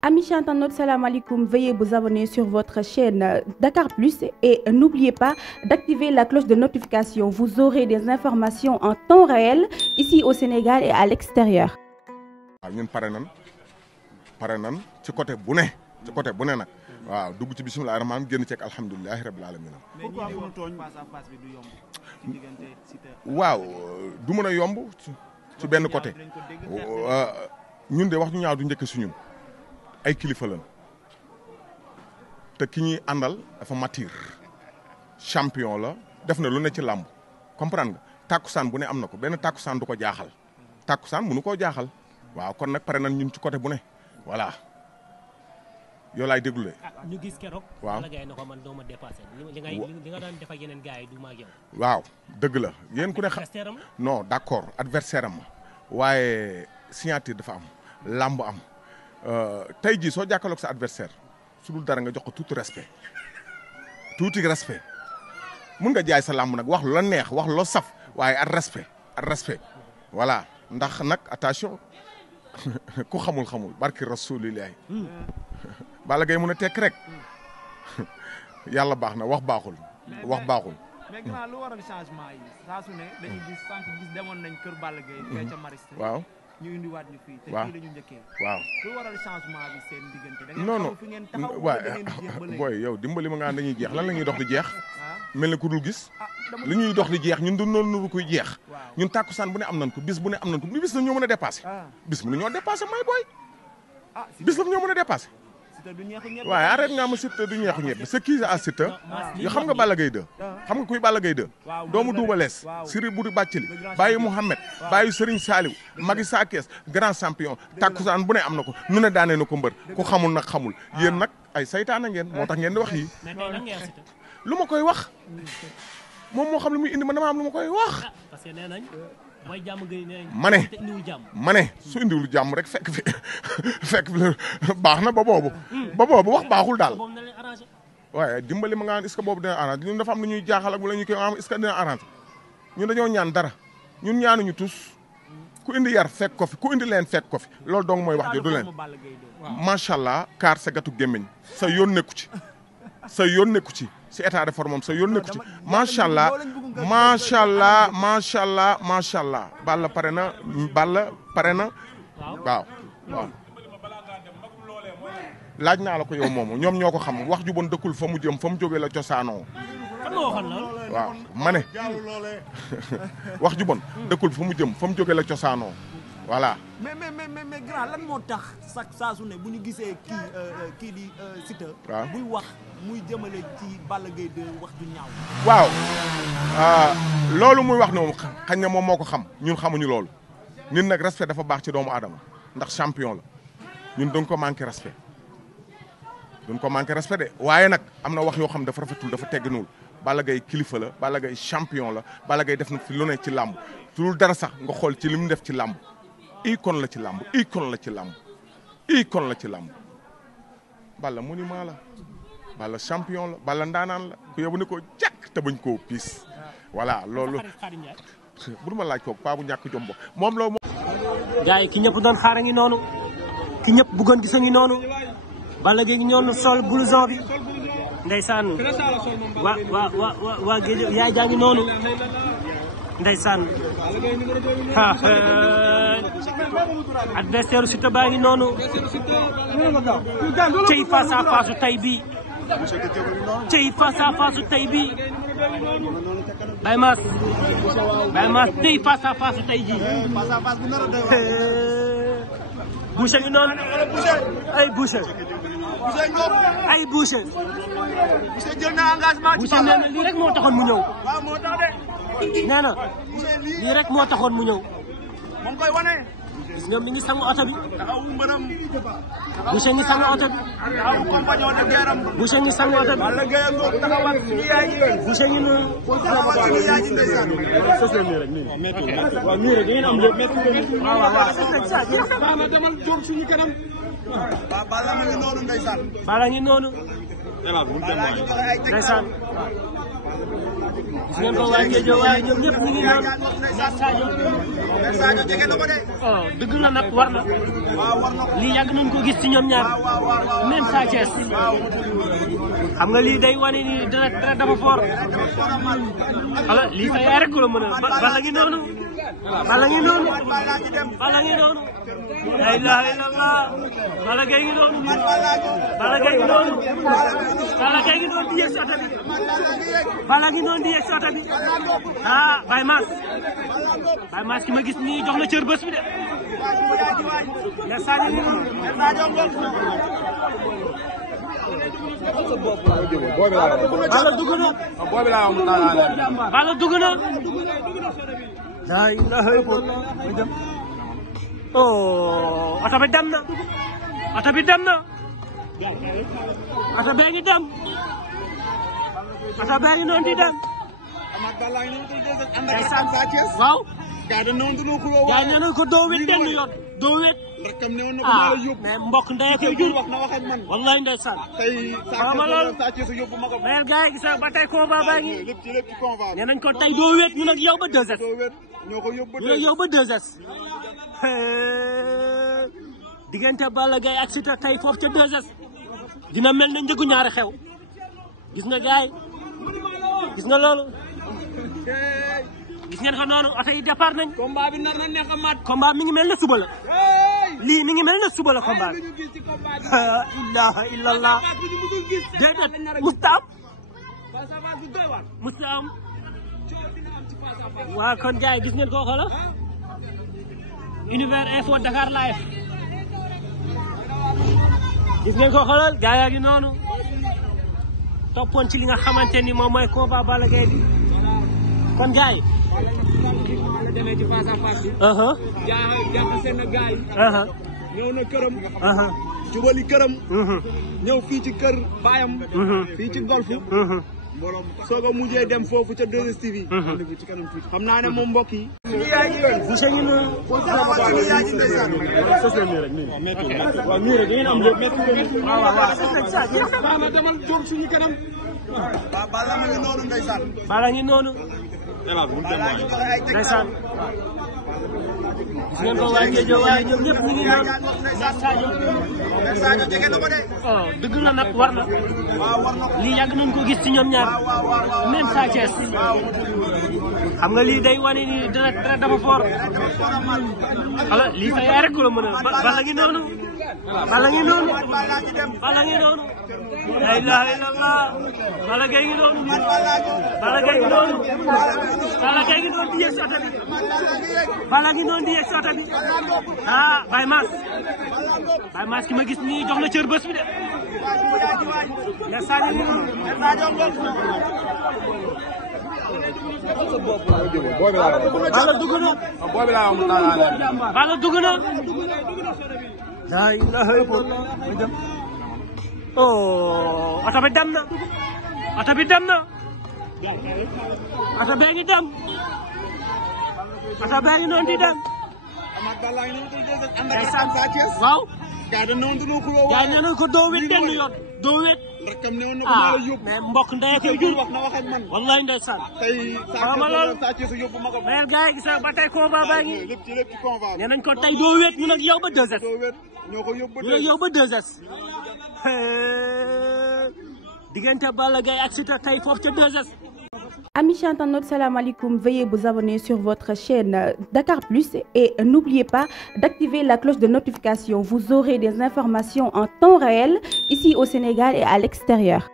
Amis internautes, salam alaikum. Veuillez vous abonner sur votre chaîne Dakar Plus et n'oubliez pas d'activer la cloche de notification. Vous aurez des informations en temps réel ici au Sénégal et à l'extérieur. waaw ñun pare nan ci côté bu ne nag waaw dugg ci bismillahir rahman génn ci ak alhamdulillahi rabbil alamin. waaw du mën a yomb ci benn côté ñun de wax ñu ñaaw du njëkk si ñun ay kilifa lañ te ki ñuy àndal dafa mature champion la def na lu ne ci làmb comprendre nga tàkkusaan bu ne am na ko benn tàkkusaan du ko jaaxal tàkkusaan mënu koo jaaxal waaw kon nag pare nañ ñun ci côté bu ne voilà yow laay déglu ñu gis keroog. waaw la gars yi ne ko man doo ma dépassé li nga daan def ak yeneen gars yi du ma ak yow. waaw dëgg la yéen ku ne adversaire am non d'accord adversaire am waaye signature dafa am làmb am tey jii soo jàkkaloog sa adversaire su dul dara nga jox ko tuuti respect mun nga jaay sa làmb nag wax lu la neex wax lu la saf waaye at respect voilà ndax nag attention ku xamul barki rasulillahi Balla Gaye mun a tekk rek yàlla baax na wax baaxul. mais gannaaw lu waral changement yi saa su ne dañuy gis demoon nañ kër Balla Gaye fee ca Mariste waaw ñu indiwaat ñu fii te waaw fii la ñu njëkkee waaw lu waral changement bi seen diggante da non ngeen fi ngeen taxaw waaw da ngeen di jeex ba léegi booy yow dimbali ma nga dañuy jeex lan la ñuy dox di jeex mel na ku dul gis dama li ñuy dox di jeex ñun du noonu nuru kuy jeex waaw ñun tàkkusaan bu ne am nañ ko bis bu ne am nañ ko bis la ñoo mën a dépassé bis mu ne ñoo dépassé may booy bis la ñoo mën a dépassé Siteu du ñeexu ñebe waaye arrête nga ma Siteu du ñeexu ñebe c'est qui à Siteu yoo xam nga Balla Gaye 2 xam nga kuy Balla Gaye 2 doomu Double Less Siri Buri Bàccili bàyyi Mouhamed bàyyi Serigne Saliou Magi Sakes grand champion tàkkusaan bu ne am na ko nu ne daanee na ko mbër ku xamul nag xamul yéen nag ay saytaana ngeen moo tax ngeen di wax yi mais tey lan ngay wax Siteu. lu ma koy wax moom moo xam lu muy indi man dama am lu ma koy wax parce que nee nañ mooy jàmm gën nee nañ. ma ne te indiwul jàmm. ma ne su indiwul jàmm rek fekk fi baax na ba boobu wax baaxul daal boobu na leen arrangé. waaye dimbali ma nga est-ce que boobu dina arrangé ñun dafa am lu ñuy jaaxal ak wala ñu koy am est-ce que dina arrangé ñun dañoo ñaan dara ñun ñaanuñu tous ku indi yar fekk ko fi ku indi leen fekk ko fi loolu dong mooy wax ji du leen macha allah kaar sa gatu gémmiñ sa yoon nekku ci si état de forme am sa yoon nekku ci macha allah Balla pare na waaw laaj naa la ko yow moomu ñoom ñoo ko xam wax ju bon dëkkul fa mu jëm fa mu jógee la cosaanoo fan nga waxoon loolu. waaw ma ne wax ju bon dëkkul fa mu jëm fa mu jógee la cosaanoo voilà. mais grand lan moo tax saa su ne bu ñu gisee kii di Siteu. waaw buy wax muy jëmale ci Balla Gaye 2 wax ju ñaaw. waaw loolu muy wax noonu xañ na moom moo ko xam ñun xamuñu loolu nit nag respect dafa baax ci doomu aadama ndax champion la ñun duñ ko manqué respect de waaye nag am na wax yoo xam dafa rafetul dafa tegginuwul Balla Gaye kilifa la Balla Gaye champion la Balla Gaye def na fi lu ne ci làmb tulul dara sax nga xool ci li mu def ci làmb icône la ci làmb Balla monument la Balla champion la Balla ndaanaan la ku yóbbu ne ko jàkk te bañ koo piis voilà loolu bu ma laaj ko paa bu ñàkk jom moom la gars yi ki ñëpp doon xaar a ngi noonu ki ñëpp bëggoon gis a ngi noonu Balla Gaye ngi ñëw sol blouson bi ndeysaan waa géej yaay jaa ngi noonu ndeysaan adversaire Siteu baa ngi noonu cey face à face tay bi Baye Mass tey face à face tay ji Boucher ngi noonu ay Boucher jël na engagement ci Boucher nee na lii rek moo taxoon mu ñëw waaw moo tax de nee na lii rek moo taxoon mu ñëw mu ngi koy wane gis nga mi ngi sangu oto bi taxaw mbërëm Boucher ngi sangu oto bi taxaw compagnon de guerre am Boucher ngi sangu oto bi Balla Gaye ngoo taxawal suñu yaay yi Boucher ngi noonu taxawal suñu yaay yi ndeysaan waaw nii rek ngeen am lépp waaw demal jóg suñu kanam waaw Balla ma ngi noonu ndeysaan Balla ngi noonu ndeysaan gis ngeen ko waa Géejo waaye ñoom ñëpp ñu ngi noonu oh dëgg la nag war na lii yàgg nañ ko gis ci ñoom ñaar même Sa Thiès xam nga lii day wane ni dara dafa fort ala lii sa yaay rek ko la mën a bala ngi noonu bala ngi noonu bala ngi noonu la ilaha illallah bala gay ngi noonu bala gay ngi noonu bala gay ngi noonu di yegg si oto bi bala ngi noonu di yegg si oto bi ah Baye Mass ki ma gis nii jox na cër bés bi de message yi bala dugg na bala dugg na la ilaha illallah oh oto bi dem na oto bi dem na oto bee ngi dem oto bee ngi noonu di dem waaw gaa yi nee nañ ko doo wet benn yoon doo wet ah mais mbokk ndey koy jur wallahi ndeysaan xama loolu mais gaa yi gis ba tey combat baa ngi nee nañ ko tey doo wet ñu nag yow ba 2S yow ba 2S diggante Balla Gaye ak Siteu tey foofu ca 2S dina mel ne njëgu ñaari xew gis nga gaa yi gis nga loolu gis ngeen ko noonu oto yi départ nañ. combat bi nar na neex a mat. combat mi ngi mel ne suba la. lii mi ngi mel ne suba la combat bi. ilaha illallah. déedéet musta am. musta am. waaw kon gars yi gis ngeen ko xoolal. Univers Info Dakar Live. gis ngeen ko xoolal gars yaa ngi noonu. toppoon ci li nga xamante ni moom mooy combat Balla Gaye bi. kon gars yi. demee ci face à face bi. jaaxal seen gars yi. ñëw na këram. jubali këram. ñëw fii ci kër baayam. fii ci golf. soog a mujjee dem foofu ca 2STV. xam naa ne moom mbokk yi. monsieur ñu ne. waaw nii rek ngeen am lépp. waaw demal toog suñu kanam. Balla ma ngi noonu ndeysaan. Balla ngi noonu. ndeysaan. gis ngeen ko waa Géej waaye ñoom ñëpp ñu ngi noonu. Sadio jege na ko de. oh dëgg la nag war na. lii yàgg nañ ko gis ci ñoom ñaar même Sa Thiès xam nga lii day wane ni dara dafa fort ala lii sa yaay rek ko la mën a bala ngi noonu bala ngi noonu bala ngi noonu la ilaha illallah bala gay ngi noonu bala gay ngi noonu bala gay ngi noonu di yegg si oto bi bala ngi noonu di yegg si oto bi ah Baye Mass ki ma gis nii jox na cër bés bi de message yi bala dugg na bala dugg na la ilaha illallah oh oto bi dem na oto bi dem na oto bee ngi dem oto bee ngi noonu di dem waaw gaa yi nee nañ ko doo wet benn yoon doo wet ah mais mbokk ndey koy jur wallahi ndeysaan xama loolu mais gaa yi gis ba tey combat baa ngi nee nañ ko tey doo wet ñu nag yow ba 2S yow ba 2S diggante Balla Gaye ak Siteu tey foofu ca 2S. Amis internautes, salam alaikum. Veuillez vous abonner sur votre chaîne Dakar Plus et n'oubliez pas d'activer la cloche de notification. Vous aurez des informations en temps réel ici au Sénégal et à l'extérieur.